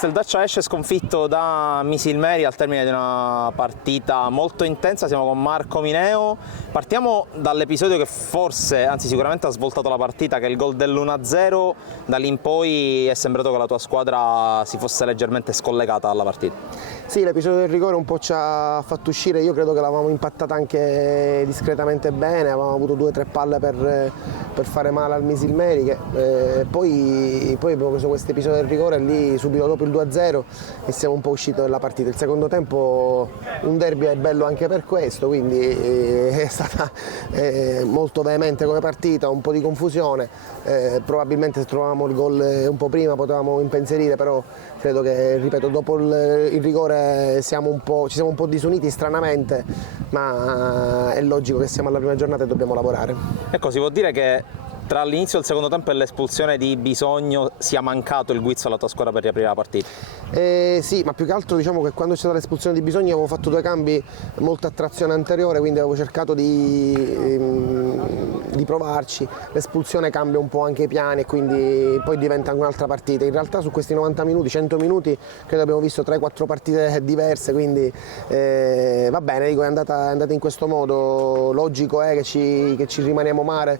Casteldaccia esce sconfitto da Misilmeri al termine di una partita molto intensa. Siamo con Marco Mineo. Partiamo dall'episodio che forse, anzi sicuramente ha svoltato la partita, che è il gol dell'1-0. Da lì in poi è sembrato che la tua squadra si fosse leggermente scollegata dalla partita. Sì, l'episodio del rigore un po' ci ha fatto uscire, io credo che l'avevamo impattata anche discretamente bene, avevamo avuto 2 o 3 palle per fare male al Misilmeri, che poi abbiamo preso questo episodio del rigore e lì subito dopo il 2-0 e siamo un po' usciti dalla partita. Il secondo tempo un derby è bello anche per questo, quindi è stata molto veemente come partita, un po' di confusione, probabilmente se trovavamo il gol un po' prima potevamo impensierire, però credo che, ripeto, dopo il rigore ci siamo un po' disuniti stranamente, ma è logico che siamo alla prima giornata e dobbiamo lavorare. Ecco, si può dire che tra l'inizio del secondo tempo e l'espulsione di Bisogno sia mancato il guizzo alla tua squadra per riaprire la partita? Sì, ma più che altro diciamo che quando c'è stata l'espulsione di Bisogno avevo fatto 2 cambi molto a trazione anteriore, quindi avevo cercato di provarci. L'espulsione cambia un po' anche i piani e quindi poi diventa anche un'altra partita. In realtà su questi 90 minuti, 100 minuti, credo abbiamo visto 3-4 partite diverse, quindi va bene, dico, è andata in questo modo. Logico è che ci rimaniamo male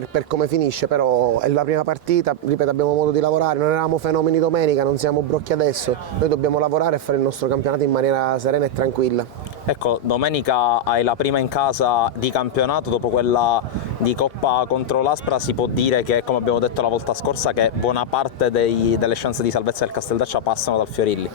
per come finisce, però è la prima partita, ripeto, abbiamo modo di lavorare, non eravamo fenomeni domenica, non siamo brocchi adesso, noi dobbiamo lavorare e fare il nostro campionato in maniera serena e tranquilla. Ecco, domenica hai la prima in casa di campionato, dopo quella di Coppa contro l'Aspra si può dire che, come abbiamo detto la volta scorsa, che buona parte delle chance di salvezza del Casteldaccia passano dal Fiorilli.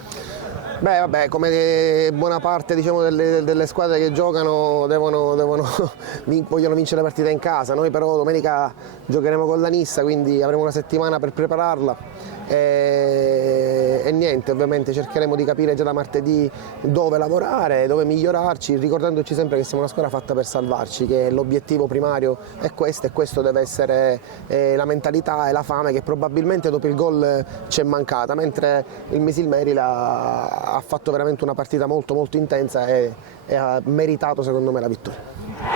Beh, vabbè, come buona parte, diciamo, delle squadre che giocano vogliono vincere la partita in casa. Noi però domenica giocheremo con la Nissa, quindi avremo una settimana per prepararla e niente, ovviamente cercheremo di capire già da martedì dove lavorare, dove migliorarci, ricordandoci sempre che siamo una squadra fatta per salvarci, che l'obiettivo primario è questo e questo deve essere la mentalità e la fame che probabilmente dopo il gol ci è mancata, mentre il Misilmeri ha fatto veramente una partita molto molto intensa e ha meritato secondo me la vittoria.